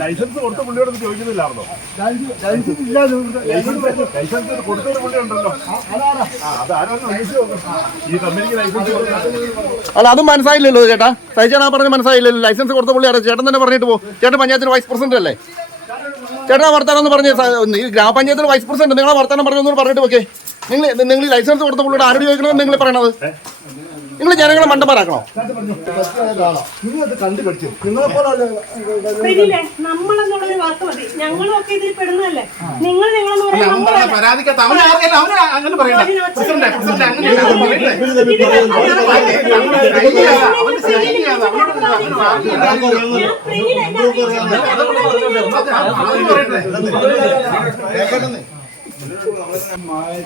Licence കൊടുത്ത പുള്ളിയോട് ചോദിക്കുന്നില്ലായിരുന്നോ? Licence കൊടുത്തൊരു പുള്ളി ഉണ്ടല്ലോ, ഈ കമ്പനിക്ക് ലൈസൻസ്. അല്ല, അത് മനസ്സിലായില്ലല്ലോ ചേട്ടാ. സഹിച്ചാണ് പറഞ്ഞ് മനസ്സിലായില്ലല്ലോ. ലൈസൻസ് കൊടുത്ത പുള്ളി അറിയാം. ചേട്ടൻ തന്നെ പറഞ്ഞിട്ട് പോകും. ചേട്ടൻ പഞ്ചായത്തിന് വൈസ് പ്രസിഡന്റ് അല്ലേ? ചേട്ടാ വർത്താനം എന്ന് പറഞ്ഞ് ഗ്രാമപഞ്ചായത്തിൽ വൈസ് പ്രസിഡന്റ് നിങ്ങളെ വർത്താനം പറഞ്ഞൊന്നും പറഞ്ഞിട്ട് ഓക്കെ. നിങ്ങൾ ലൈസൻസ് കൊടുത്ത പുള്ളിയോട് ആരോട് ചോദിക്കണമെന്ന് നിങ്ങൾ പറയണത്? നിങ്ങൾ ജനങ്ങളെ മണ്ടന്മാരാക്കണോ?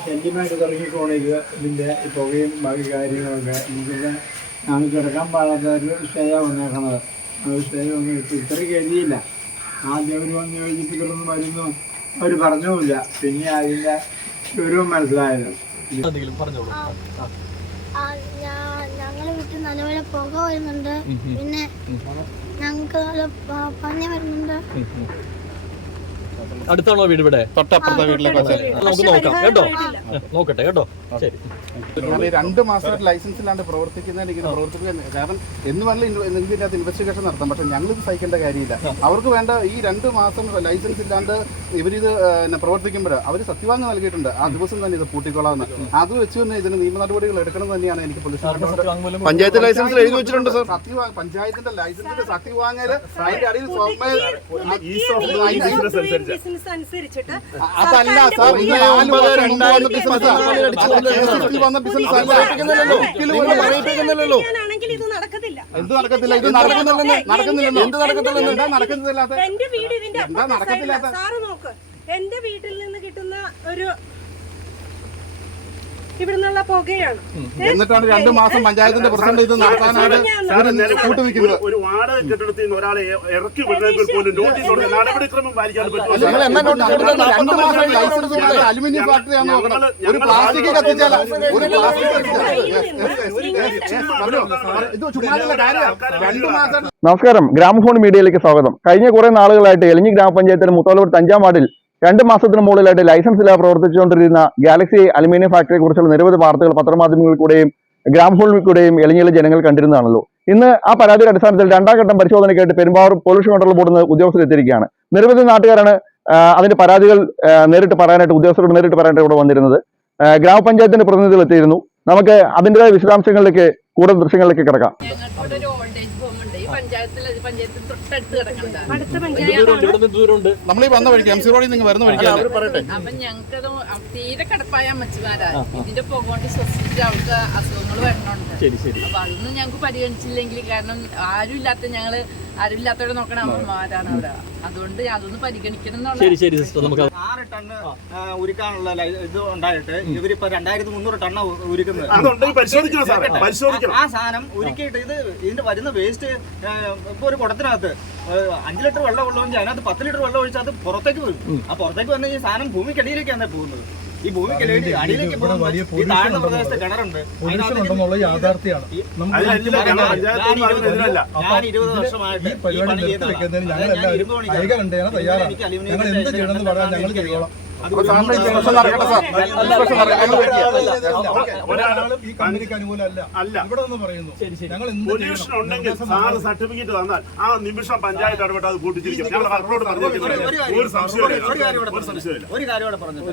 ശല്യമായിട്ട് തുടങ്ങിക്കോണെങ്കിൽ ഇതിൻ്റെ പുകയും ബാക്കി കാര്യങ്ങളൊക്കെ എനിക്കിവിടെ ഞങ്ങൾക്ക് കിടക്കാൻ പാടാത്ത ഒരു സ്റ്റേ വന്നേക്കണത്. സ്റ്റേ വന്നിട്ട് ഇത്രയ്ക്ക് എഴുതിയില്ല. ആദ്യം അവർ വന്ന് ചോദിച്ചിട്ട് ഇവരൊന്നും വരുന്നു അവർ പറഞ്ഞുമില്ല. പിന്നെ അതിൻ്റെ വിവരവും മനസ്സിലായത്. ഞങ്ങളെ വീട്ടിൽ നല്ലപോലെ പുക വരുന്നുണ്ട്, പിന്നെ ഞങ്ങൾക്ക് നല്ല പനി വരുന്നുണ്ട്. അടുത്താണോ വീട്? ഇവിടെ തൊട്ടപ്പുറത്തെ വീട്ടിലേക്ക് നമുക്ക് നോക്കാം കേട്ടോ. നോക്കട്ടെ കേട്ടോ. ശരി. 2 മാസമായിട്ട് ലൈസൻസ് ഇല്ലാണ്ട് പ്രവർത്തിക്കുന്നതിന് ഇങ്ങനെ പ്രവർത്തിക്കാൻ കാരണം എന്ന് വേണമെങ്കിൽ ഇതിൻ്റെ അകത്ത് ഇൻവെസ്റ്റിഗേഷൻ നടത്താം. പക്ഷേ ഞങ്ങളിത് സഹിക്കേണ്ട കാര്യമില്ല. അവർക്ക് വേണ്ട ഈ 2 മാസം ലൈസൻസ് ഇല്ലാണ്ട് ഇവരിത് പ്രവർത്തിക്കുമ്പോൾ അവർ സത്യവാങ്യം നൽകിയിട്ടുണ്ട്. ആ ദിവസം തന്നെ ഇത് പൂട്ടിക്കൊള്ളാമെന്ന്. അത് വെച്ച് തന്നെ ഇതിന് നിയമ നടപടികൾ എടുക്കണം തന്നെയാണ് എനിക്ക് പഞ്ചായത്ത് ലൈസൻസ് എഴുതി വെച്ചിട്ടുണ്ട് സർ. പഞ്ചായത്തിന്റെ ലൈസൻസിന്റെ സത്യവാങ്ങൽ അതിന്റെ അടിയിൽ അതല്ല സാർ. എന്ത് നടക്കത്തില്ല? ഇത് നടക്കുന്നില്ലാത്ത എന്താ നടക്കത്തില്ലാത്ത? എന്റെ വീട്ടിൽ നിന്ന് കിട്ടുന്ന ഒരു ഇവിടുന്നുള്ള പുകയാണ്. എന്നിട്ടാണ് 2 മാസം പഞ്ചായത്തിന്റെ പ്രസിഡന്റ് ഇത് നടത്താനായിട്ട് കൂട്ടുനിൽക്കുന്നത്. ഒരു വാടക കെട്ടിടത്തിൽ നിന്ന് ഒരാളെ ഇറക്കി വിടുന്നതിൽ പോലും നോട്ടീസ് കൊടുത്ത് നടപടിക്രമം പാലിക്കാൻ പറ്റും. 2 മാസം ലൈസൻസ് അലുമിനിയം ഫാക്ടറിയാന്ന് നോക്കണം. ഒരു പ്ലാസ്റ്റിക് കത്തിച്ചാൽ ഒരു നമസ്കാരം, ഗ്രാമഫോൺ മീഡിയയിലേക്ക് സ്വാഗതം. കഴിഞ്ഞ കുറെ നാളുകളായിട്ട് എലഞ്ഞി ഗ്രാമപഞ്ചായത്തിലെ മുത്തോലൂർ 5-ാം വാർഡിൽ 2 മാസത്തിന് മുകളിലായിട്ട് ലൈസൻസ് ഇല്ലാതെ പ്രവർത്തിച്ചുകൊണ്ടിരുന്ന ഗാലക്സി അലുമിനിയം ഫാക്ടറിയെ കുറിച്ചുള്ള നിരവധി വാർത്തകൾ പത്രമാധ്യമങ്ങളിൽ കൂടെയും ഗ്രാമഫോണിൽ കൂടെയും എലഞ്ഞിയിലെ ജനങ്ങൾ കണ്ടിരുന്നതാണല്ലോ. ഇന്ന് ആ പരാതിയുടെ അടിസ്ഥാനത്തിൽ 2ാം ഘട്ടം പരിശോധനയ്ക്കായിട്ട് പെരുമ്പാവൂർ പൊല്യൂഷൻ കൺട്രോൾ ബോർഡിൽ നിന്ന് ഉദ്യോഗസ്ഥർ എത്തിയിരിക്കുകയാണ്. നിരവധി നാട്ടുകാരാണ് അതിന്റെ പരാതികൾ നേരിട്ട് പറയാനായിട്ട് ഉദ്യോഗസ്ഥരോട് നേരിട്ട് പറയാനായിട്ട് ഇവിടെ വന്നിരുന്നത്. ഗ്രാമപഞ്ചായത്തിന്റെ പ്രതിനിധികൾ എത്തിയിരുന്നു. നമുക്ക് അതിൻ്റെതായ വിശദാംശങ്ങളിലേക്ക് കൂടുതൽ ദൃശ്യങ്ങളിലേക്ക് കിടക്കാം. നമ്മൾ ഈ വന്ന വഴിക്ക് MC റോഡിൽ നിങ്ങൾ വരുന്ന വഴിക്ക് അപ്പൊ ഞങ്ങൾക്കത് തീരെ കിടപ്പായാൻ മച്ചുമാരാ. ഇതിന്റെ പുക കൊണ്ട് ശ്വസിച്ചിട്ട് അവർക്ക് അസുഖങ്ങൾ വരണുണ്ട്. അപ്പൊ അതൊന്നും ഞങ്ങൾക്ക് പരിഗണിച്ചില്ലെങ്കിൽ, കാരണം ആരുമില്ലാത്തവരെ നോക്കണ അമ്മമാരാണ് അവിടെ. അതുകൊണ്ട് അതൊന്ന് പരിഗണിക്കണം. 6 ടണ്ണ് ഉരുക്കാനുള്ള ഇത് ഉണ്ടായിട്ട് ഇവരിപ്പോ 2300 ടണ്ണ് ഉരുക്കുന്നത്. ആ സാധനം ഉരുക്കിയിട്ട് ഇതിന്റെ വരുന്ന വേസ്റ്റ് ഇപ്പൊ ഒരു കുടത്തിനകത്ത് 5 ലിറ്റർ വെള്ളം ഉള്ളതെങ്കിൽ അതിനകത്ത് 10 ലിറ്റർ വെള്ളം ഒഴിച്ചാൽ അത് പുറത്തേക്ക് വരും. ആ പുറത്തേക്ക് വന്ന ഈ സാധനം ഭൂമിക്കടിയിലേക്കാണ് പോകുന്നത്. ഈ ഭൂമിക്കടിയിലേക്ക് അടിയിലേക്ക് പോകുമ്പോൾ ഈ താഴ്ന്ന പ്രദേശത്ത് കിണറുണ്ട്. ഞാൻ 20 വർഷമായിട്ട് ഈ പണി ചെയ്തതാണ്. ഞാൻ ഇരുമ്പ് പണിക്കാണ്. എനിക്ക് അലുമിനിയം പൊല്യൂഷൻ ഉണ്ടെങ്കിൽ സാറ് സർട്ടിഫിക്കറ്റ് തന്നാൽ ആ നിമിഷം പഞ്ചായത്ത് ഇടപെട്ട് അത് കൂട്ടിച്ചിരിക്കും. ഒരു കാര്യം പറഞ്ഞത്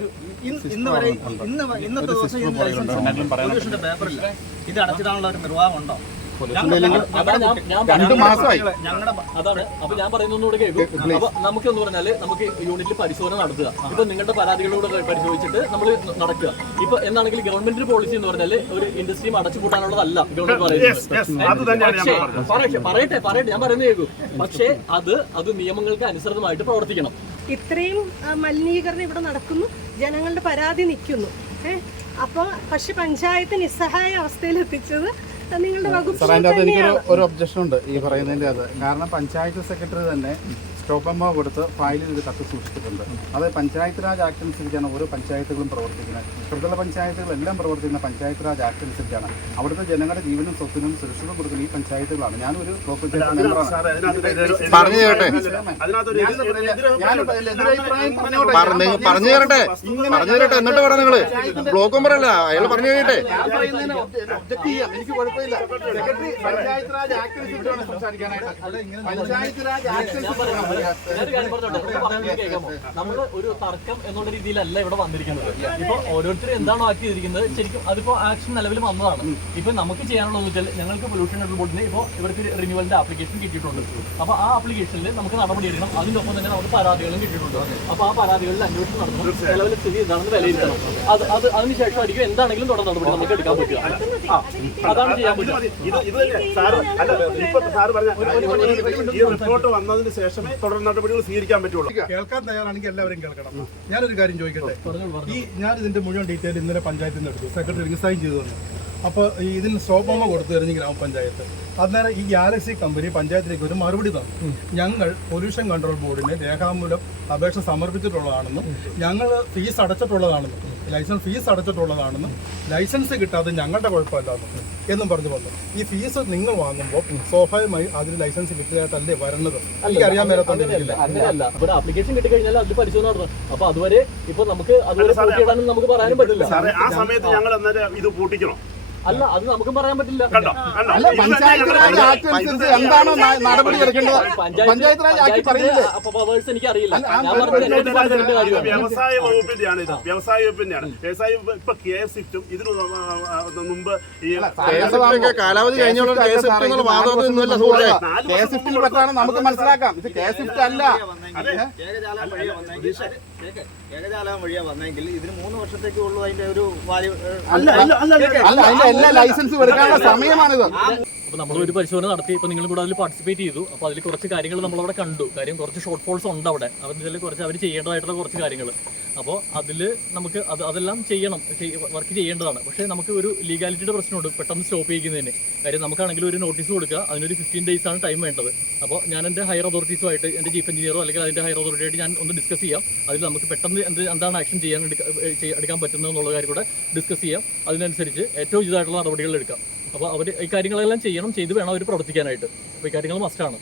ഇന്നത്തെ ദിവസം പൊല്യൂഷന്റെ പേപ്പറില്ല. ഇത് അടച്ചിടാനുള്ള ഒരു നിർവാഹം ഉണ്ടോ? 2 മാസമായി. അതാണ്. അപ്പൊ ഞാൻ പറയുന്നതോട് കേൾക്കും. അപ്പൊ നമുക്കെന്ന് പറഞ്ഞാല് നമുക്ക് യൂണിറ്റിൽ പരിശോധന നടത്തുക. ഇപ്പൊ നിങ്ങളുടെ പരാതികളോട് പരിശോധിച്ചിട്ട് നമ്മൾ നടക്കുക. ഇപ്പൊ എന്നാണെങ്കിൽ ഗവൺമെന്റിന്റെ പോളിസി എന്ന് പറഞ്ഞാല് ഒരു ഇൻഡസ്ട്രിയും അടച്ചുപൂട്ടാനുള്ളതല്ല ഗവൺമെന്റ് പറയുന്നത്. പറയട്ടെ ഞാൻ പറയുന്നത് കേൾക്കും. പക്ഷേ അത് നിയമങ്ങൾക്ക് അനുസൃതമായിട്ട് പ്രവർത്തിക്കണം. ഇത്രയും മലിനീകരണം ഇവിടെ നടക്കുന്നു, ജനങ്ങളുടെ പരാതി നിൽക്കുന്നു. പക്ഷെ പഞ്ചായത്ത് നിസ്സഹായ അവസ്ഥയിൽ എത്തിച്ചത് നിങ്ങളുടെ വകുപ്പ്. ഒരു ഒബ്ജക്ഷൻ ഉണ്ട് ഈ പറയുന്നതിന്റെ അത്. കാരണം പഞ്ചായത്ത് സെക്രട്ടറി തന്നെ സ്റ്റോപ്പമ്മ കൊടുത്ത് ഫയലിൽ ഇത് കത്ത് സൂക്ഷിച്ചിട്ടുണ്ട്. അത് പഞ്ചായത്ത് രാജ് ആക്ട് അനുസരിച്ചാണ് ഓരോ പഞ്ചായത്തുകളും പ്രവർത്തിക്കുന്നത്. ത്രിതല പഞ്ചായത്തുകളെല്ലാം പ്രവർത്തിക്കുന്ന പഞ്ചായത്ത് രാജ് ആക്ട് അനുസരിച്ചാണ്. അവിടുത്തെ ജനങ്ങളുടെ ജീവനും സ്വത്തിനും സുരക്ഷിതം കൊടുക്കുന്ന ഈ പഞ്ചായത്തുകളാണ്. ഞാനൊരു ബ്ലോക്ക് പഞ്ചായത്ത് മെമ്പറാണ്. പറഞ്ഞു തരട്ടെ എന്നിട്ട് പറ നിങ്ങള് ബ്ലോക്ക് മെമ്പർ അല്ല, അയാൾ പറഞ്ഞു കഴിഞ്ഞിട്ടെ. എനിക്ക് കുഴപ്പമില്ല. സെക്രട്ടറി പഞ്ചായത്ത് രാജ് ആക്ട് അനുസരിച്ചാണ് സംസാരിക്കാനായിട്ട്. പഞ്ചായത്ത് രാജ് ആക്ട് നമ്മള് ഒരു തർക്കം എന്നുള്ള രീതിയിലല്ല ഇവിടെ വന്നിരിക്കുന്നത്. ഇപ്പൊ ഓരോരുത്തരും എന്താണോ ആക്കി ചെയ്തിരിക്കുന്നത് ശരിക്കും അതിപ്പോ ആക്ഷൻ നിലവിൽ വന്നതാണ്. ഇപ്പൊ നമുക്ക് ചെയ്യാനുള്ളതെന്ന് വെച്ചാൽ ഞങ്ങൾക്ക് പൊല്യൂഷൻ കൺട്രോൾ ബോർഡിന് ഇപ്പോൾ ഇവർക്ക് റിന്യൂവലിന്റെ ആപ്ലിക്കേഷൻ കിട്ടിയിട്ടുണ്ട്. അപ്പൊ ആ ആപ്ലിക്കേഷനിൽ നമുക്ക് നടപടി എടുക്കണം. അതിനൊപ്പം തന്നെ നമുക്ക് പരാതികളും കിട്ടിയിട്ടുണ്ട്. അപ്പൊ ആ പരാതികളിൽ അന്വേഷണം നടത്തണം, നിലവിലെ സ്ഥിതി എന്താണെന്ന് വിലയിരുത്തണം. അതിനുശേഷം ആയിരിക്കും എന്താണെങ്കിലും തുടർ നടപടി നമുക്ക് എടുക്കാൻ പറ്റുക. അതാണ് ചെയ്യാൻ പറ്റുക. ഈ റിപ്പോർട്ട് വന്നതിന് ശേഷമേ തുടർ നടപടികൾ സ്വീകരിക്കാൻ പറ്റുള്ളൂ. കേൾക്കാൻ തയ്യാറാണെങ്കിൽ എല്ലാവരും കേൾക്കണം. ഞാനൊരു കാര്യം ചോദിക്കട്ടെ. ഞാൻ ഇതിന്റെ മുഴുവൻ ഡീറ്റെയിൽ ഇന്നലെ പഞ്ചായത്തിൽ നിന്ന് എടുത്തു. സെക്രട്ടറി റിസൈൻ ചെയ്തു തന്നെ. അപ്പോൾ ഇതിന് സ്റ്റോപ്പമ്മ കൊടുത്തു എറിഞ്ഞ് ഗ്രാമപഞ്ചായത്ത്. അന്നേരം ഈ ഗാലക്സി കമ്പനി പഞ്ചായത്തിലേക്ക് ഒരു മറുപടി തന്നു. ഞങ്ങൾ പൊല്യൂഷൻ കൺട്രോൾ ബോർഡിന് രേഖാമൂലം അപേക്ഷ സമർപ്പിച്ചിട്ടുള്ളതാണെന്നും ഞങ്ങൾ ഫീസ് അടച്ചിട്ടുള്ളതാണെന്നും ലൈസൻസ് ഫീസ് അടച്ചിട്ടുള്ളതാണെന്നും ലൈസൻസ് കിട്ടാതെ ഞങ്ങളുടെ കുഴപ്പമല്ലാന്നും എന്നും പറഞ്ഞു വന്നു. ഈ ഫീസ് നിങ്ങൾ വാങ്ങുമ്പോൾ സ്വാഭാവികമായി അതിന് ലൈസൻസ് കിട്ടിയായിട്ടല്ലേ വരുന്നത്. എനിക്കറിയാൻ മേലത്തോണ്ടില്ല. അങ്ങനെയല്ല, ഒരു ആപ്ലിക്കേഷൻ കിട്ടി കഴിഞ്ഞാൽ അത് പരിശോധന നടത്തണം. അപ്പൊ അതുവരെ ഇപ്പൊ നമുക്ക് അതുവരെ പൂട്ടിയിടാനും നമുക്ക് പറയാനും പറ്റില്ല. ആ സമയത്ത് ഞങ്ങൾ അന്നേരം ഇത് പൂട്ടിക്കണം. അല്ല, അത് നമുക്കും പറയാൻ പറ്റില്ല. പഞ്ചായത്ത് രാജ് ആക്ട് അനുസരിച്ച് എന്താണോ നടപടി എടുക്കേണ്ടത് പഞ്ചായത്ത് രാജ് ആക്ട് പറയുന്നത്. എനിക്ക് അറിയില്ല. വ്യവസായ വകുപ്പിന്റെയാണ് ഇത്. വ്യവസായ വകുപ്പിന്റെയാണ്. വ്യവസായ ഇപ്പൊ KS-നും ഇതിനു മുമ്പ് ഈ കാലാവധി കഴിഞ്ഞോളൂ KS-ൽ പെട്ടാണ് നമുക്ക് മനസ്സിലാക്കാം. ഇത് KS അല്ല. ഏകജാലകം വഴിയാ വന്നെങ്കിൽ ഇതിന് 3 വർഷത്തേക്ക് ഉള്ളൂ അതിന്റെ ഒരു വാല്യൂ. അല്ല, അതിന്റെ എല്ലാ ലൈസൻസും എടുക്കാനുള്ള സമയമാണിത്. അപ്പോൾ നമ്മൾ ഒരു പരിശോധന നടത്തി. ഇപ്പോൾ നിങ്ങളും കൂടെ അതിൽ പാർട്ടിസിപ്പേറ്റ് ചെയ്തു. അപ്പോൾ അതിൽ കുറച്ച് കാര്യങ്ങൾ നമ്മളവിടെ കണ്ടു. കാര്യം കുറച്ച് ഷോർട്ട് ഫോൾസ് ഉണ്ട് അവിടെ. അതിൽ കുറച്ച് അവർ ചെയ്യേണ്ടതായിട്ടുള്ള കുറച്ച് കാര്യങ്ങൾ. അപ്പോൾ അതിൽ നമുക്ക് അതെല്ലാം വർക്ക് ചെയ്യേണ്ടതാണ്. പക്ഷേ നമുക്ക് ഒരു ലീഗാലിറ്റിയുടെ പ്രശ്നമുണ്ട് പെട്ടെന്ന് സ്റ്റോപ്പ് ചെയ്യുന്നതിന്. കാര്യം നമുക്കാണെങ്കിൽ ഒരു നോട്ടീസ് കൊടുക്കുക, അതിനൊരു 15 days ആണ് ടൈം വേണ്ടത്. അപ്പോൾ ഞാൻ എൻ്റെ ഹയർ അതോറിറ്റീസുമായിട്ട് എൻ്റെ ചീഫ് എഞ്ചിനീയറോ അല്ലെങ്കിൽ അതിൻ്റെ ഹയർ അതോറിറ്റിയായിട്ട് ഞാൻ ഒന്ന് ഡിസ്കസ് ചെയ്യാം. അതിൽ നമുക്ക് പെട്ടെന്ന് എന്താണ് ആക്ഷൻ എടുക്കാൻ പറ്റുന്നത് എന്നുള്ള കാര്യം കൂടെ ഡിസ്കസ് ചെയ്യാം. അതിനനുസരിച്ച് ഏറ്റവും ഇതായിട്ടുള്ള നടപടികൾ എടുക്കാം. അപ്പോൾ അവർ ഈ കാര്യങ്ങളെല്ലാം ചെയ്ത് വേണം അവർ പ്രവർത്തിക്കാനായിട്ട്. അപ്പോൾ ഈ കാര്യങ്ങൾ മസ്റ്റാണ്.